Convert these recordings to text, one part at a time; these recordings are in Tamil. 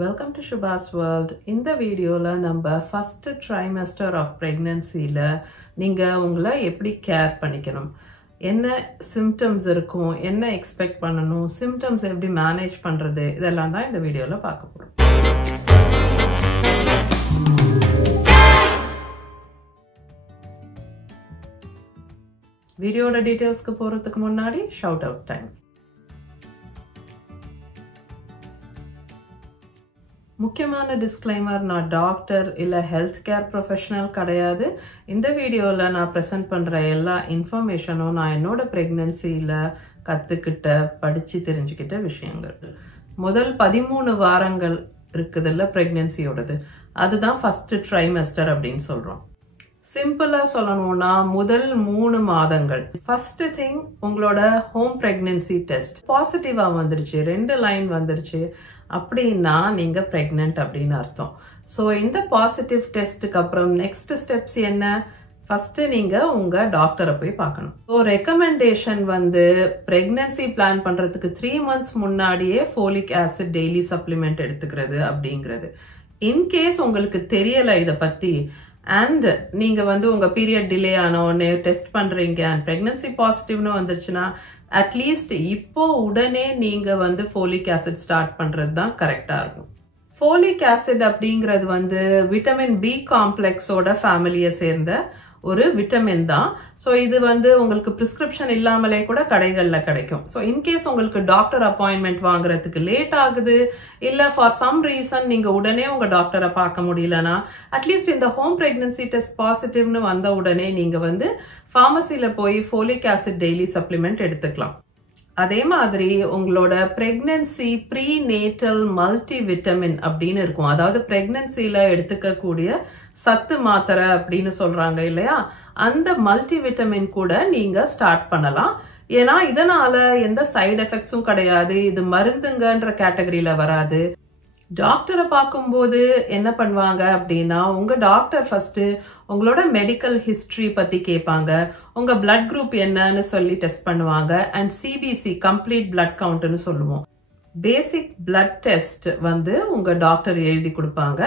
Welcome to Shubha's World. In the video la நம்ம first trimester of pregnancy la நீங்க உங்களை எப்படி கேர் பண்ணிக்கணும், என்ன symptoms இருக்கும், என்ன எக்ஸ்பெக்ட் பண்ணணும், symptoms எப்படி மேனேஜ் பண்றது, இதெல்லாம் தான் இந்த வீடியோல பார்க்க போறோம். வீடியோட டீடைல்ஸ்க்கு போறதுக்கு முன்னாடி ஷவுட் அவுட் டைம். முக்கியமான டிஸ்க்ளைமர், நான் டாக்டர் இல்லை ஹெல்த் கேர் ப்ரொஃபஷனல் கிடையாது. இந்த வீடியோவில் நான் ப்ரெசென்ட் பண்ணுற எல்லா இன்ஃபர்மேஷனும் நான் என்னோட ப்ரெக்னென்சியில் கற்றுக்கிட்ட படித்து தெரிஞ்சுக்கிட்ட விஷயங்கள். முதல் 13 வாரங்கள் இருக்குதுல்ல ப்ரெக்னென்சியோடது, அதுதான் ஃபஸ்ட்டு ட்ரைமெஸ்டர் அப்படின்னு சொல்கிறோம். சிம்பிளாக சொல்லணும்னா முதல் 3 மாதங்கள். ஃபர்ஸ்ட் திங், உங்களோட ஹோம் ப்ரெக்னென்சி டெஸ்ட் பாசிட்டிவாக வந்துருச்சு, 2 லைன் வந்துருச்சு அப்படின்னா நீங்க பிரெக்னென்ட் அப்படின்னு அர்த்தம். ஸோ இந்த பாசிட்டிவ் டெஸ்ட்டுக்கு அப்புறம் நெக்ஸ்ட் ஸ்டெப்ஸ் என்ன? ஃபர்ஸ்ட் நீங்க உங்க டாக்டரை போய் பார்க்கணும். ஸோ ரெக்கமெண்டேஷன் வந்து பிரெக்னன்சி பிளான் பண்றதுக்கு 3 months முன்னாடியே ஃபோலிக் ஆசிட் டெய்லி சப்ளிமெண்ட் எடுத்துக்கிறது அப்படிங்கிறது. இன்கேஸ் உங்களுக்கு தெரியல இதை பத்தி அண்ட் நீங்க வந்து உங்க பீரியட் டிலே ஆன உடனே டெஸ்ட் பண்றீங்க அண்ட் பிரெக்னன்சி பாசிட்டிவ்னு வந்துருச்சுன்னா அட்லீஸ்ட் இப்போ உடனே நீங்க வந்து ஃபோலிக் ஆசிட் ஸ்டார்ட் பண்றது தான் கரெக்டா இருக்கும். ஃபோலிக் ஆசிட் அப்படிங்கிறது வந்து விட்டமின் பி காம்ப்ளெக்ஸோட ஃபேமிலியை சேர்ந்த ஒரு விட்டமின் தான். ஸோ இது வந்து உங்களுக்கு பிரிஸ்கிரிப்ஷன் இல்லாமலே கூட கடைகளில் கிடைக்கும். ஸோ இன்கேஸ் உங்களுக்கு டாக்டர் அப்பாயின்மெண்ட் வாங்குறதுக்கு லேட் ஆகுது, இல்லை ஃபார் சம் ரீசன் நீங்க உடனே உங்க டாக்டரை பார்க்க முடியலன்னா அட்லீஸ்ட் இந்த ஹோம் பிரெக்னன்சி டெஸ்ட் பாசிட்டிவ்னு வந்த உடனே நீங்க வந்து ஃபார்மசியில போய் ஃபோலிக் ஆசிட் டெய்லி சப்ளிமெண்ட் எடுத்துக்கலாம். அதே மாதிரி உங்களோட pregnancy prenatal multivitamin அப்படின்னு இருக்கும். அதாவது பிரெக்னன்சில எடுத்துக்கக்கூடிய சத்து மாத்திரை அப்படின்னு சொல்றாங்க இல்லையா, அந்த மல்டி விட்டமின் கூட நீங்க ஸ்டார்ட் பண்ணலாம். ஏன்னா இதனால எந்த சைடு எஃபெக்ட்ஸும் கிடையாது, இது மருந்துங்கன்ற கேட்டகரியில வராது. டாக்டரை பார்க்கும்போது என்ன பண்ணுவாங்க அப்படின்னா, உங்க டாக்டர் ஃபர்ஸ்ட் உங்களோட மெடிக்கல் ஹிஸ்டரி பத்தி கேட்பாங்க, உங்க பிளட் குரூப் என்னன்னு சொல்லி டெஸ்ட் பண்ணுவாங்க அண்ட் சிபிசி கம்ப்ளீட் பிளட் கவுண்ட்னு சொல்லுவோம். பேசிக் பிளட் டெஸ்ட் வந்து உங்க டாக்டர் எழுதி கொடுப்பாங்க.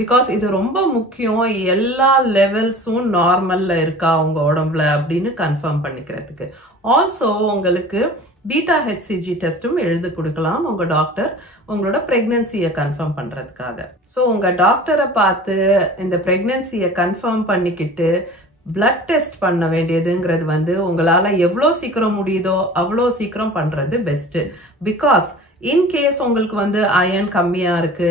பிகாஸ் இது ரொம்ப முக்கியம், எல்லா லெவல்ஸும் நார்மல்ல இருக்கா உங்க உடம்புல அப்படின்னு கன்ஃபார்ம் பண்ணிக்கிறதுக்கு. ஆல்சோ உங்களுக்கு பீட்டா ஹெச்சிஜி டெஸ்டும் எழுதி கொடுக்கலாம் உங்க டாக்டர் உங்களோட பிரெக்னன்சியை கன்ஃபார்ம் பண்றதுக்காக. ஸோ உங்க டாக்டரை பார்த்து இந்த பிரெக்னன்சியை கன்ஃபார்ம் பண்ணிக்கிட்டு பிளட் டெஸ்ட் பண்ண வேண்டியதுங்கிறது வந்து உங்களால எவ்வளோ சீக்கிரம் முடியுதோ அவ்வளோ சீக்கிரம் பண்றது பெஸ்ட். பிகாஸ் இன்கேஸ் உங்களுக்கு வந்து அயன் கம்மியா இருக்கு,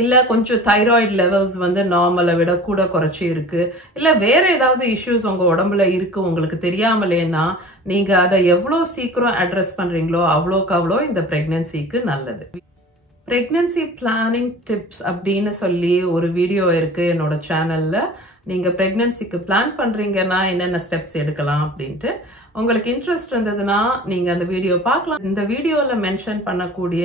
இல்ல கொஞ்சம் தைராய்டு லெவல்ஸ் வந்து நார்மலை விட கூட குறைச்சி இருக்கு, இல்ல வேற ஏதாவது இஷ்யூஸ் உங்க உடம்புல இருக்கு உங்களுக்கு தெரியாமலேன்னா நீங்க அதை எவ்வளோ சீக்கிரம் அட்ரஸ் பண்றீங்களோ அவ்வளோக்கு அவ்வளோ இந்த பிரெக்னன்சிக்கு நல்லது. பிரெக்னன்சி பிளானிங் டிப்ஸ் அப்படின்னு சொல்லி ஒரு வீடியோ இருக்கு என்னோட சேனல்ல. நீங்க பிரெக்னன்சிக்கு பிளான் பண்றீங்கன்னா என்னென்ன ஸ்டெப்ஸ் எடுக்கலாம் அப்படின்ட்டு உங்களுக்கு இன்ட்ரெஸ்ட் இருந்ததுன்னா நீங்க அந்த வீடியோ பார்க்கலாம். இந்த வீடியோல மென்ஷன் பண்ணக்கூடிய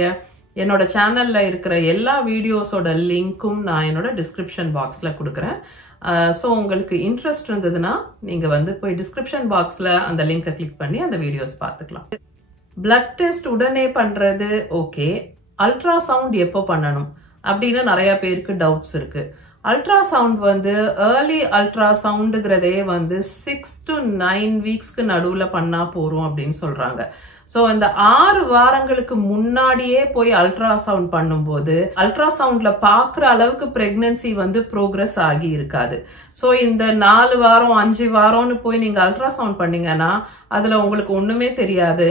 என்னோட சேனல்ல இருக்கிற எல்லா வீடியோஸோட லிங்க்கும் நான் என்னோட டிஸ்கிரிப்ஷன் பாக்ஸ்ல கொடுக்குறேன். ஸோ உங்களுக்கு இன்ட்ரெஸ்ட் இருந்ததுன்னா நீங்க வந்து போய் டிஸ்கிரிப்ஷன் பாக்ஸ்ல அந்த லிங்கை கிளிக் பண்ணி அந்த வீடியோஸ் பார்த்துக்கலாம். பிளட் டெஸ்ட் உடனே பண்றது ஓகே, அல்ட்ராசவுண்ட் எப்போ பண்ணணும் அப்படின்னு நிறைய பேருக்கு டவுட்ஸ் இருக்கு. அல்ட்ராசவுண்ட் வந்து ஏர்லி அல்ட்ராசவுண்டுங்கிறதே வந்து 6 to 9 வீக்ஸ்க்கு நடுவில் பண்ணா போறோம் அப்படின்னு சொல்றாங்க. ஸோ இந்த 6 வாரங்களுக்கு முன்னாடியே போய் அல்ட்ராசவுண்ட் பண்ணும்போது அல்ட்ராசவுண்ட்ல பாக்குற அளவுக்கு பிரெக்னன்சி வந்து ப்ரோக்ரஸ் ஆகி இருக்காது. ஸோ இந்த 4 வாரம் 5 வாரம்னு போய் நீங்க அல்ட்ராசவுண்ட் பண்ணீங்கன்னா அதுல உங்களுக்கு ஒண்ணுமே தெரியாது.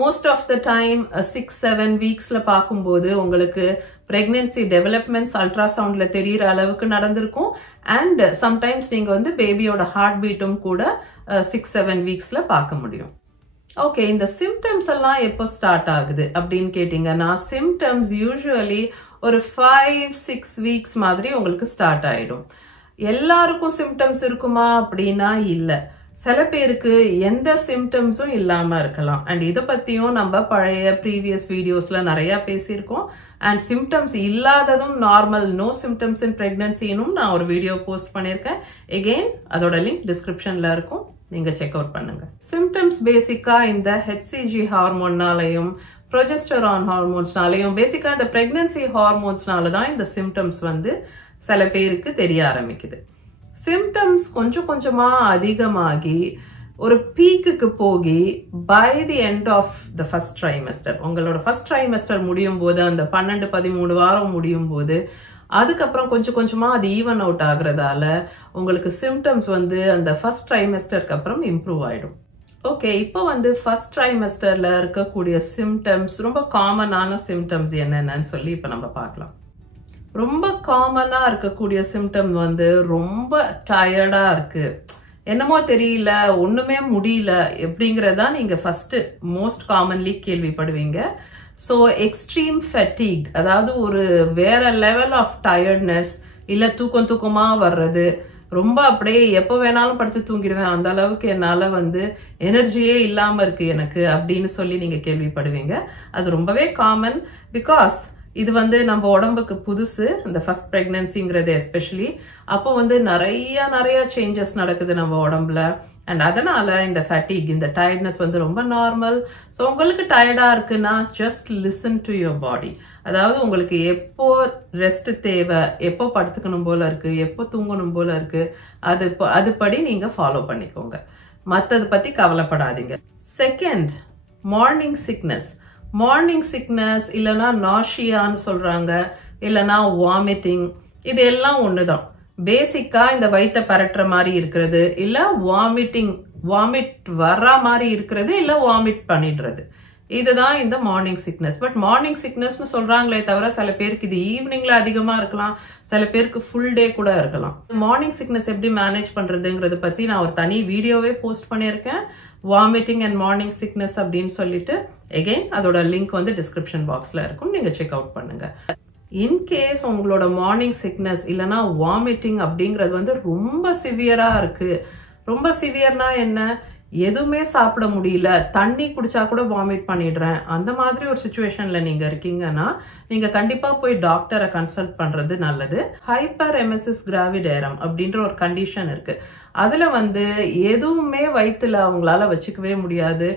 மோஸ்ட் ஆஃப் த டைம் 6-7 வீக்ஸ்ல பார்க்கும்போது உங்களுக்கு பிரெக்னன்சி டெவலப்மெண்ட்ஸ் அல்ட்ராசவுண்ட்ல தெரியற அளவுக்கு நடந்திருக்கும். அண்ட் சம்டைம்ஸ் நீங்க வந்து பேபியோட ஹார்ட் பீட்டும் கூட 6-7 வீக்ஸ்ல பார்க்க முடியும். ஓகே, இந்த சிம்டம்ஸ் எல்லாம் எப்போ ஸ்டார்ட் ஆகுது அப்படின்னு கேட்டீங்கன்னா சிம்டம்ஸ் யூசுவலி ஒரு 5-6 வீக்ஸ் மாதிரி உங்களுக்கு ஸ்டார்ட் ஆயிடும். எல்லாருக்கும் சிம்டம்ஸ் இருக்குமா அப்படின்னா இல்ல, சில பேருக்கு எந்த சிம்டம்ஸும் இல்லாம இருக்கலாம். அண்ட் இதை பத்தியும் நம்ம பழைய ப்ரீவியஸ் வீடியோஸ்ல நிறைய பேசியிருக்கோம். அண்ட் சிம்டம்ஸ் இல்லாததும் நார்மல் நோ சிம்டம்ஸ் இன் பிரெக்னன்சினும் நான் ஒரு வீடியோ போஸ்ட் பண்ணியிருக்கேன். எகெயின் அதோட லிங்க் டிஸ்கிரிப்ஷன்ல இருக்கும், நீங்க செக் அவுட் பண்ணுங்க. சிம்டம்ஸ் பேசிக்கா இந்த ஹெச்சிஜி ஹார்மோனாலையும் ப்ரொஜெஸ்டரான் ஹார்மோன்ஸ்னாலையும் பேசிக்கா இந்த பிரெக்னன்சி ஹார்மோன்ஸ்னால தான் இந்த சிம்டம்ஸ் வந்து சில பேருக்கு தெரிய ஆரம்பிக்குது. சிம்டம்ஸ் கொஞ்சம் கொஞ்சமா அதிகமாகி ஒரு பீக்குக்கு போகி by the end of the first trimester, உங்களோட ஃபர்ஸ்ட் ட்ரைமெஸ்டர் முடியும் போது, அந்த 12-13 வாரம் முடியும் போது, அதுக்கப்புறம் கொஞ்சம் கொஞ்சமா அது ஈவன் அவுட் ஆகுறதால உங்களுக்கு சிம்டம்ஸ் வந்து அந்த ஃபர்ஸ்ட் ட்ரைமெஸ்டருக்கு அப்புறம் இம்ப்ரூவ் ஆயிடும். ஓகே, இப்போ வந்து ஃபர்ஸ்ட் ட்ரைமெஸ்டர்ல இருக்கக்கூடிய சிம்டம்ஸ், ரொம்ப காமனான சிம்டம்ஸ் என்னென்னு சொல்லி இப்போ நம்ம பார்க்கலாம். ரொம்ப காமனா இருக்கக்கூடிய சிம்டம் வந்து ரொம்ப டயர்டா இருக்கு, என்னமோ தெரியல, ஒண்ணுமே முடியல எப்படிங்கறதா நீங்க ஃபர்ஸ்ட் மோஸ்ட் காமன்லி கேள்விப்படுவீங்க. ஸோ எக்ஸ்ட்ரீம் ஃபெட்டிக், அதாவது ஒரு வேற லெவல் ஆஃப் டயர்ட்னஸ், இல்ல தூக்கமா வர்றது, ரொம்ப அப்படியே எப்போ வேணாலும் படுத்து தூங்கிடுவேன், அந்த அளவுக்கு என்னால வந்து எனர்ஜியே இல்லாம இருக்கு எனக்கு அப்படின்னு சொல்லி நீங்க கேள்விப்படுவீங்க. அது ரொம்பவே காமன். பிகாஸ் இது வந்து நம்ம உடம்புக்கு புதுசு, இந்த ஃபர்ஸ்ட் பிரெக்னன்சிங்கிறது எஸ்பெஷலி. அப்போ வந்து நிறைய சேஞ்சஸ் நடக்குது நம்ம உடம்புல. அண்ட் அதனால இந்த ஃபேட்டிக், இந்த டயர்ட்னஸ் வந்து ரொம்ப நார்மல். ஸோ உங்களுக்கு டயர்டா இருக்குன்னா just listen to your body. அதாவது உங்களுக்கு எப்போ ரெஸ்ட் தேவை, எப்போ படுத்துக்கணும் போல இருக்கு, எப்போ தூங்கணும் போல இருக்கு, அதுபடி நீங்க ஃபாலோ பண்ணிக்கோங்க. மற்றதை பத்தி கவலைப்படாதீங்க. Second, morning sickness. Morning sickness இல்லைன்னா நாஷியான்னு சொல்றாங்க, இல்லைன்னா வாமிட்டிங், இது எல்லாம் ஒண்ணுதான். பேசிக்கா இந்த வயித்தை பரட்டுற மாதிரி இருக்கிறது, இல்ல வாமிட் வர்ற மாதிரி இருக்கிறது, இல்ல வாமிட் பண்ணிடுறது, இதுதான் இந்த மார்னிங் சிக்னஸ். பட் மார்னிங் சிக்னஸ்னு சொல்றாங்களே தவிர சில பேருக்கு இது ஈவினிங்ல அதிகமா இருக்கலாம், சில பேருக்கு ஃபுல் டே கூட இருக்கலாம். மார்னிங் சிக்னஸ் எப்படி மேனேஜ் பண்றதுங்கிறத பத்தி நான் ஒரு தனி வீடியோவே போஸ்ட் பண்ணியிருக்கேன், வாமிட்டிங் அண்ட் மார்னிங் சிக்னஸ் அப்படின்னு சொல்லிட்டு. எகெயின் அதோட லிங்க் வந்து டிஸ்கிரிப்ஷன் பாக்ஸ்ல இருக்கும், நீங்க செக் அவுட் பண்ணுங்க. இன்கேஸ் உங்களோட மார்னிங் சிக்னஸ் இல்லைன்னா வாமிட்டிங் அப்படிங்கிறது வந்து ரொம்ப சிவியரா இருக்கு, ரொம்ப சிவியர்னா என்ன, எதுவுமே சாப்பிட முடியல, தண்ணி குடிச்சா கூட வாமிட் பண்ணிடுறேன், அந்த மாதிரி ஒரு சிச்சுவேஷன்ல நீங்க இருக்கீங்கன்னா நீங்க கண்டிப்பா போய் டாக்டரை கன்சல்ட் பண்றது நல்லது. ஹைப்பர் எமெசிஸ் கிராவிடேரம் அப்படின்ற ஒரு கண்டிஷன் இருக்கு. அதுல வந்து எதுவுமே வயிற்றுல அவங்களால வச்சுக்கவே முடியாது,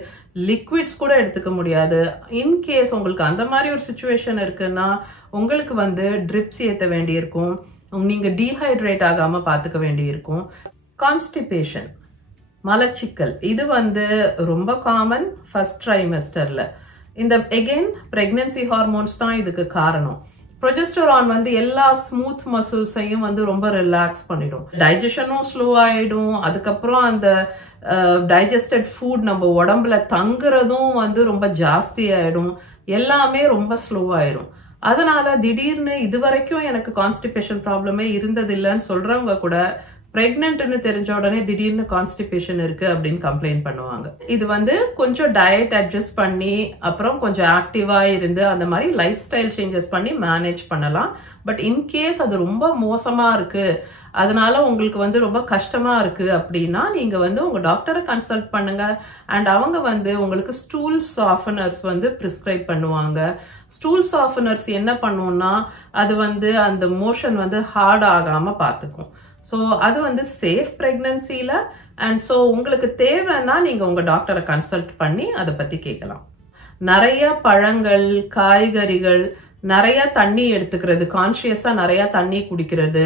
லிக்விட்ஸ் கூட எடுத்துக்க முடியாது. இன்கேஸ் உங்களுக்கு அந்த மாதிரி ஒரு சிச்சுவேஷன் இருக்குன்னா உங்களுக்கு வந்து ட்ரிப்ஸ் ஏற்ற வேண்டியிருக்கும், நீங்க டீஹைட்ரேட் ஆகாம பாத்துக்க வேண்டியிருக்கும். கான்ஸ்டிபேஷன், மலச்சிக்கல், இது வந்து ரொம்ப காமன் ஃபர்ஸ்ட் ட்ரைமெஸ்டர்ல. இந்த எகெயின் பிரெக்னன்சி ஹார்மோன்ஸ் தான் இதுக்கு காரணம். ப்ரொஜெஸ்டரான் வந்து எல்லா ஸ்மூத் மசில்ஸையும் வந்து ரொம்ப ரிலாக்ஸ் பண்ணிடும், டைஜஷனும் ஸ்லோ ஆயிடும், அதுக்கப்புறம் அந்த டைஜஸ்டட் ஃபுட் நம்ம உடம்புல தங்குறதும் வந்து ரொம்ப ஜாஸ்தி ஆயிடும், எல்லாமே ரொம்ப ஸ்லோ ஆயிடும். அதனால திடீர்னு இது வரைக்கும் எனக்கு கான்ஸ்டிபேஷன் ப்ராப்ளமே இருந்ததில்லைன்னு சொல்றவங்க கூட பிரெக்னன்ட்னு தெரிஞ்ச உடனே திடீர்னு கான்ஸ்டிபேஷன் இருக்கு அப்படின்னு கம்ப்ளைண்ட் பண்ணுவாங்க. இது வந்து கொஞ்சம் டயட் அட்ஜஸ்ட் பண்ணி அப்புறம் கொஞ்சம் ஆக்டிவா இருந்து அந்த மாதிரி லைஃப் ஸ்டைல் சேஞ்சஸ் பண்ணி மேனேஜ் பண்ணலாம். பட் இன்கேஸ் அது ரொம்ப மோசமா இருக்கு, அதனால உங்களுக்கு வந்து ரொம்ப கஷ்டமா இருக்கு அப்படின்னா நீங்க வந்து உங்க டாக்டரை கன்சல்ட் பண்ணுங்க. அண்ட் அவங்க வந்து உங்களுக்கு ஸ்டூல் சாஃபனர்ஸ் வந்து பிரிஸ்கிரைப் பண்ணுவாங்க. ஸ்டூல் சாஃபனர்ஸ் என்ன பண்ணுவோம்னா அது வந்து அந்த மோஷன் வந்து ஹார்ட் ஆகாம பார்த்துக்கும். ஸோ அது வந்து சேஃப் பிரெக்னன்சில. அண்ட் ஸோ உங்களுக்கு தேவைன்னா நீங்க உங்க டாக்டரை கன்சல்ட் பண்ணி அதை பத்தி கேட்கலாம். நிறைய பழங்கள், காய்கறிகள், நிறைய தண்ணி எடுத்துக்கிறது, கான்சியஸா நிறைய தண்ணி குடிக்கிறது,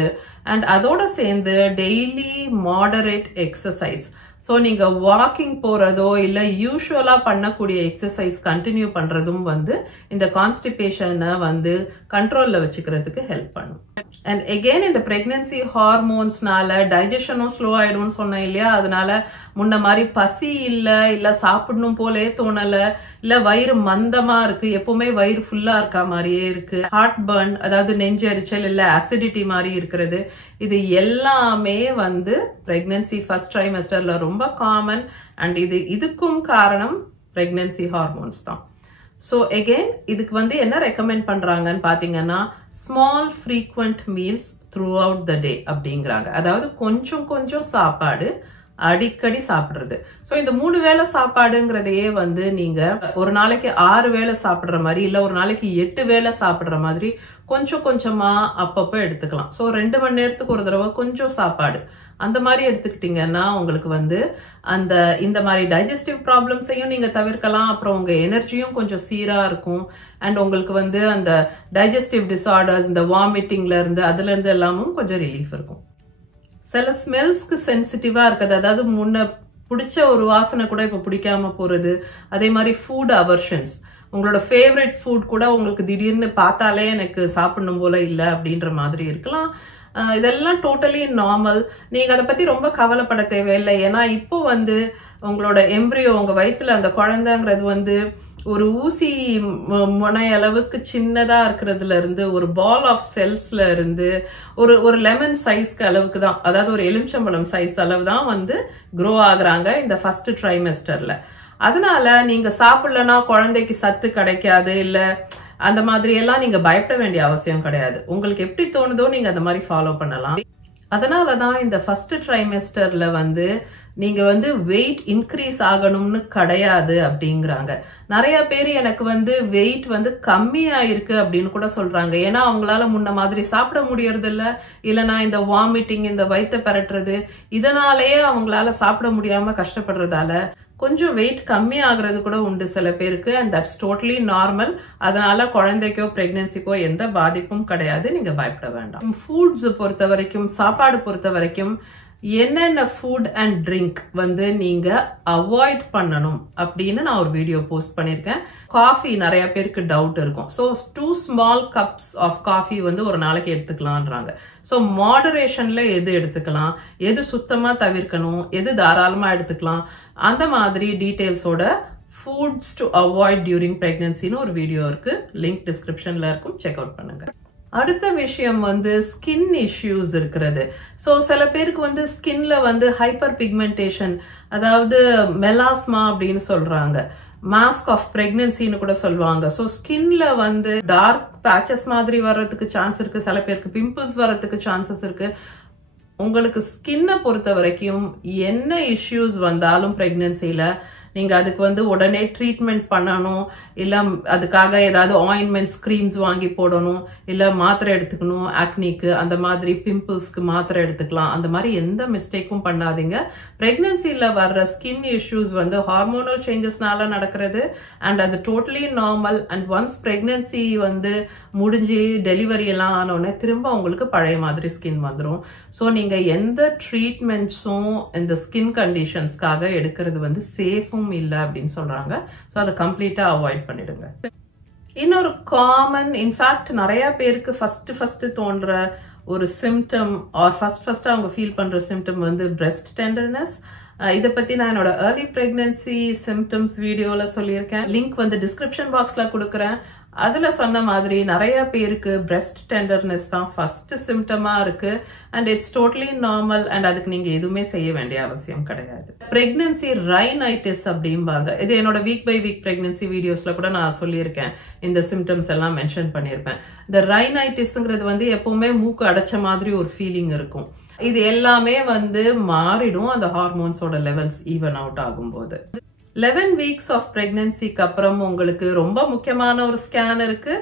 அண்ட் அதோட சேர்ந்து டெய்லி மாடரேட் எக்ஸசைஸ். ஸோ நீங்க வாக்கிங் போறதோ இல்ல யூஸ்வலா பண்ணக்கூடிய எக்ஸசைஸ் கண்டினியூ பண்றதும் வந்து இந்த கான்ஸ்டிபேஷனை வந்து கண்ட்ரோல்ல வச்சுக்கிறதுக்கு ஹெல்ப் பண்ணும். அண்ட் எகெயின் இந்த பிரெக்னன்சி ஹார்மோன்ஸ்னால டைஜஷனும் ஸ்லோ ஆயிடும்னு சொன்னேன் இல்லையா, அதனால முன்ன மாதிரி பசி இல்ல சாப்பிடணும் போலே தோணல, இல்ல வயிறு மந்தமா இருக்கு, எப்பவுமே வயிறு ஃபுல்லா இருக்கா மாதிரியே இருக்கு, ஹார்ட் பர்ன் அதாவது நெஞ்செரிச்சல் இல்ல அசிடிட்டி மாதிரி இருக்கிறது, இது எல்லாமே வந்து பிரெக்னன்சி ஃபர்ஸ்ட் ட்ரைமெஸ்டர்ல ரொம்ப காமன். அண்ட் இதுக்கும் காரணம் பிரெக்னன்சி ஹார்மோன்ஸ் தான். ஸோ எகெயின் இதுக்கு வந்து என்ன ரெக்கமெண்ட் பண்றாங்கன்னு பாத்தீங்கன்னா small frequent meals throughout the day அப்படிங்கிறாங்க. அதாவது கொஞ்சம் கொஞ்சம் சாப்பாடு அடிக்கடி சாப்பிடுறது. ஸோ இந்த 3 வேளை சாப்பாடுங்கிறதையே வந்து நீங்க ஒரு நாளைக்கு 6 வேளை சாப்பிடுற மாதிரி இல்ல ஒரு நாளைக்கு 8 வேளை சாப்பிடுற மாதிரி கொஞ்சம் கொஞ்சமா அப்பப்போ எடுத்துக்கலாம். ஸோ 2 மணி நேரத்துக்கு ஒரு தடவை கொஞ்சம் சாப்பாடு அந்த மாதிரி எடுத்துக்கிட்டீங்கன்னா உங்களுக்கு வந்து இந்த மாதிரி டைஜஸ்டிவ் ப்ராப்ளம்ஸையும் நீங்க தவிர்க்கலாம். அப்புறம் உங்க எனர்ஜியும் கொஞ்சம் சீரா இருக்கும். அண்ட் உங்களுக்கு வந்து அந்த டைஜஸ்டிவ் டிசார்டர்ஸ், இந்த வாமிட்டிங்ல இருந்து அதுல இருந்து எல்லாமும் கொஞ்சம் ரிலீஃப் இருக்கும். சில ஸ்மெல்ஸ்க்கு சென்சிட்டிவா இருக்குது. அதாவது முன்ன பிடிச்ச ஒரு வாசனை கூட இப்ப பிடிக்காம போறது. அதே மாதிரி ஃபுட் அவர்ஷன்ஸ், உங்களோட ஃபேவரட் ஃபுட் கூட உங்களுக்கு திடீர்னு பார்த்தாலே எனக்கு சாப்பிடணும் போல இல்லை அப்படின்ற மாதிரி இருக்கலாம். இதெல்லாம் டோட்டலி நார்மல். நீங்க அதை பத்தி ரொம்ப கவலைப்பட தேவையில்லை. ஏன்னா இப்போ வந்து உங்களோட எம்ப்ரியோ, உங்க வயிற்றுல அந்த குழந்தைங்கிறது வந்து ஒரு ஊசி முனை அளவுக்கு சின்னதா இருக்கிறதுல இருந்து ஒரு பால் ஆஃப் செல்ஸ்ல இருந்து ஒரு லெமன் சைஸ்க்கு அளவுக்கு தான், அதாவது ஒரு எலுமிச்சம்பழம் சைஸ் அளவு தான் வந்து க்ரோ ஆகுறாங்க இந்த ஃபர்ஸ்ட் ட்ரைமெஸ்டர்ல. அதனால நீங்க சாப்பிடலன்னா குழந்தைக்கு சத்து கிடைக்காது இல்ல அந்த மாதிரி எல்லாம் நீங்க பயப்பட வேண்டிய அவசியம் கிடையாது. உங்களுக்கு எப்படி தோணுதோ நீங்க அந்த மாதிரி ஃபாலோ பண்ணலாம். அதனாலதான் இந்த ஃபர்ஸ்ட் ட்ரைமெஸ்டர்ல வந்து நீங்க வந்து வெயிட் இன்க்ரீஸ் ஆகணும்னு கிடையாது அப்படிங்கிறாங்க. நிறைய பேர் எனக்கு வந்து வெயிட் வந்து கம்மியா இருக்கு அப்படின்னு கூட சொல்றாங்க. ஏன்னா அவங்களால முன்ன மாதிரி சாப்பிட முடியறது இல்லைன்னா இந்த வாமிட்டிங், இந்த வயிற்ற பரட்டுறது, இதனாலேயே அவங்களால சாப்பிட முடியாம கஷ்டப்படுறதால கொஞ்சம் வெயிட் கம்மி ஆகுறது கூட உண்டு சில பேருக்கு. And that's totally normal. அதனால குழந்தைக்கோ பிரெக்னன்சிக்கோ எந்த பாதிப்பும் கிடையாது. நீங்க பயப்பட வேண்டாம். ஃபுட்ஸ் பொறுத்த வரைக்கும், சாப்பாடு பொறுத்த வரைக்கும் என்னென்ன ஃபுட் அண்ட் ட்ரிங்க் வந்து நீங்க அவாய்ட் பண்ணணும் அப்படின்னு நான் ஒரு வீடியோ போஸ்ட் பண்ணியிருக்கேன். காஃபி நிறைய பேருக்கு டவுட் இருக்கும். So 2 small cups of coffee வந்து ஒரு நாளைக்கு எடுத்துக்கலான்றாங்க. ஸோ மாடரேஷன்ல எது எடுத்துக்கலாம், எது சுத்தமா தவிர்க்கணும், எது தாராளமா எடுத்துக்கலாம், அந்த மாதிரி டீட்டெயில்ஸோட ஃபுட்ஸ் டு அவாய்ட் டியூரிங் பிரெக்னன்சின்னு ஒரு வீடியோ இருக்கு. லிங்க் டிஸ்கிரிப்ஷன்ல இருக்கும், செக் அவுட் பண்ணுங்க. அடுத்த விஷயம் வந்து ஸ்கின் இஷ்யூஸ் இருக்கிறது. ஸோ சில பேருக்கு வந்து ஸ்கின்ல வந்து ஹைப்பர் பிக்மெண்டேஷன், அதாவது மெலாஸ்மா அப்படின்னு சொல்றாங்க, மாஸ்க் ஆஃப் பிரெக்னன்சின்னு கூட சொல்லுவாங்க. ஸோ ஸ்கின்ல வந்து டார்க் பேச்சஸ் மாதிரி வர்றதுக்கு சான்ஸ் இருக்கு. சில பேருக்கு பிம்பிள்ஸ் வர்றதுக்கு சான்சஸ் இருக்கு. உங்களுக்கு ஸ்கின்னை பொறுத்த வரைக்கும் என்ன இஷ்யூஸ் வந்தாலும் பிரெக்னன்சில நீங்க அதுக்கு வந்து உடனே ட்ரீட்மெண்ட் பண்ணணும், இல்ல அதுக்காக ஏதாவது ஆயின்மெண்ட்ஸ், கிரீம்ஸ் வாங்கி போடணும், இல்ல மாத்திரை எடுத்துக்கணும் ஆக்னிக்கு, அந்த மாதிரி பிம்பிள்ஸ்க்கு மாத்திரை எடுத்துக்கலாம். அந்த மாதிரி எந்த மிஸ்டேக்கும் பண்ணாதீங்க. பிரெக்னன்சில வர்ற ஸ்கின் இஷ்யூஸ் வந்து ஹார்மோனல் சேஞ்சஸ்னால நடக்கிறது. அண்ட் அது totally normal. And once pregnancy வந்து முடிஞ்சு டெலிவரி எல்லாம் ஆனோடனே திரும்ப உங்களுக்கு பழைய மாதிரி ஸ்கின் வந்துடும். ஸோ நீங்க எந்த ட்ரீட்மெண்ட்ஸும் இந்த ஸ்கின் கண்டிஷன்ஸ்க்காக எடுக்கிறது வந்து சேஃபும் இல்லை அப்படின்னு சொல்றாங்க. ஸோ அதை கம்ப்ளீட்டா அவாய்ட் பண்ணிடுங்க. இன்னொரு காமன், இன்ஃபேக்ட் நிறைய பேருக்கு ஃபர்ஸ்ட் தோன்ற ஒரு சிம்டம் ஆர் ஃபர்ஸ்ட் அவங்க ஃபீல் பண்ற சிம்டம் வந்து பிரெஸ்ட் டெண்டர்னஸ். இதை பத்தி நான் என்னோட ஏர்லி பிரெக்னன்சி சிம்டம்ஸ் வீடியோல சொல்லியிருக்கேன். லிங்க் வந்து டிஸ்கிரிப்ஷன் பாக்ஸ்ல கொடுக்குறேன். அதுல சொன்ன மாதிரி நிறைய பேருக்கு பிரெஸ்ட் டெண்டர்னஸ் தான் ஃபர்ஸ்ட் சிம்டமா இருக்கு. And it's totally normal. And அதுக்கு நீங்க எதுவுமே செய்ய வேண்டிய அவசியம் கிடையாது. பிரெக்னன்சி ரைனைட்டிஸ் அப்படிம்பாங்க. இது என்னோட வீக் பை வீக் பிரெக்னன்சி வீடியோஸ்ல கூட நான் சொல்லியிருக்கேன். இந்த சிம்டம்ஸ் எல்லாம் மென்ஷன் பண்ணியிருப்பேன். இந்த ரைனைட்டிஸ்ங்கிறது வந்து எப்பவுமே மூக்கு அடைச்ச மாதிரி ஒரு ஃபீலிங் இருக்கும். இது எல்லாமே வந்து மாறிடும் அந்த ஹார்மோன்ஸோட லெவல்ஸ் ஈவன் அவுட் ஆகும்போது. 11 வீக்ஸ் ஆஃப் பிரெக்னன்சிக்கு அப்புறம் உங்களுக்கு ரொம்ப முக்கியமான ஒரு ஸ்கேன் இருக்கு.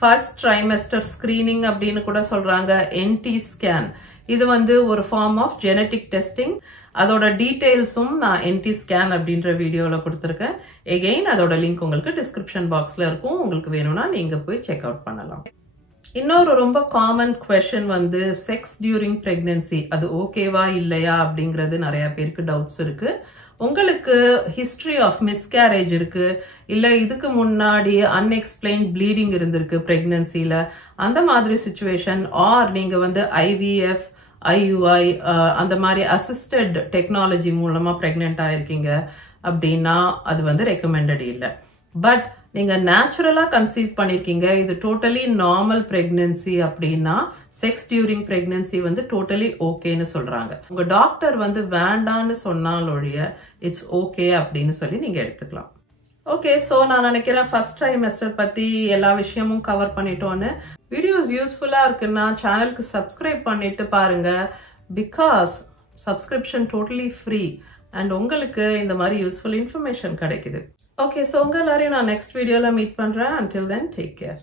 ஃபர்ஸ்ட் ட்ரைமெஸ்டர் ஸ்கிரீனிங் அப்படின்னு கூட சொல்றாங்க, NT ஸ்கேன். இது வந்து ஒரு ஃபார்ம் ஆஃப் ஜெனட்டிக் டெஸ்டிங். அதோட டீடைல்ஸும் நான் NT ஸ்கேன் அப்படின்ற வீடியோல கொடுத்துருக்கேன். எகெயின் அதோட லிங்க் உங்களுக்கு டிஸ்கிரிப்ஷன் பாக்ஸ்ல இருக்கும். உங்களுக்கு வேணும்னா நீங்க போய் செக் அவுட் பண்ணலாம். இன்னொரு ரொம்ப காமன் குவெஸ்சன் வந்து செக்ஸ் டியூரிங் பிரெக்னன்சி, அது ஓகேவா இல்லையா அப்படிங்கிறது நிறைய பேருக்கு டவுட்ஸ் இருக்கு. உங்களுக்கு ஹிஸ்டரி ஆஃப் மிஸ்கேரேஜ் இருக்கு, இல்ல இதுக்கு முன்னாடி அன்எக்ஸ்பிளைன்ட் ப்ளீடிங் இருந்திருக்கு பிரெக்னன்சில, அந்த மாதிரி சிச்சுவேஷன், ஆர் நீங்க வந்து IVF, IUI அந்த மாதிரி அசிஸ்டட் டெக்னாலஜி மூலமா பிரெக்னென்ட் ஆயிருக்கீங்க அப்படின்னா அது வந்து ரெக்கமெண்டட் இல்லை. பட் நீங்க நேச்சுரலா கன்சீவ் பண்ணிருக்கீங்க, இது டோட்டலி நார்மல் பிரெக்னன்சி அப்படின்னா செக்ஸ் டியூரிங் பிரெக்னன்சி வந்து டோட்டலி ஓகேன்னு சொல்றாங்க. உங்க டாக்டர் வந்து வேண்டான்னு சொன்னாலொழிய இட்ஸ் ஓகே அப்படின்னு சொல்லி நீங்க எடுத்துக்கலாம். ஓகே, ஸோ நான் நினைக்கிறேன் ஃபர்ஸ்ட் ட்ரைமெஸ்டர் பத்தி எல்லா விஷயமும் கவர் பண்ணிட்டோன்னு. வீடியோஸ் யூஸ்ஃபுல்லா இருக்குன்னா சேனலுக்கு சப்ஸ்கிரைப் பண்ணிட்டு பாருங்க. Because subscription totally free and உங்களுக்கு இந்த மாதிரி யூஸ்ஃபுல் இன்ஃபர்மேஷன் கிடைக்குது. ஓகே, ஸோ உங்கள் எல்லாரையும் நான் நெக்ஸ்ட் வீடியோவில் மீட் பண்ணுறேன். until then, take care.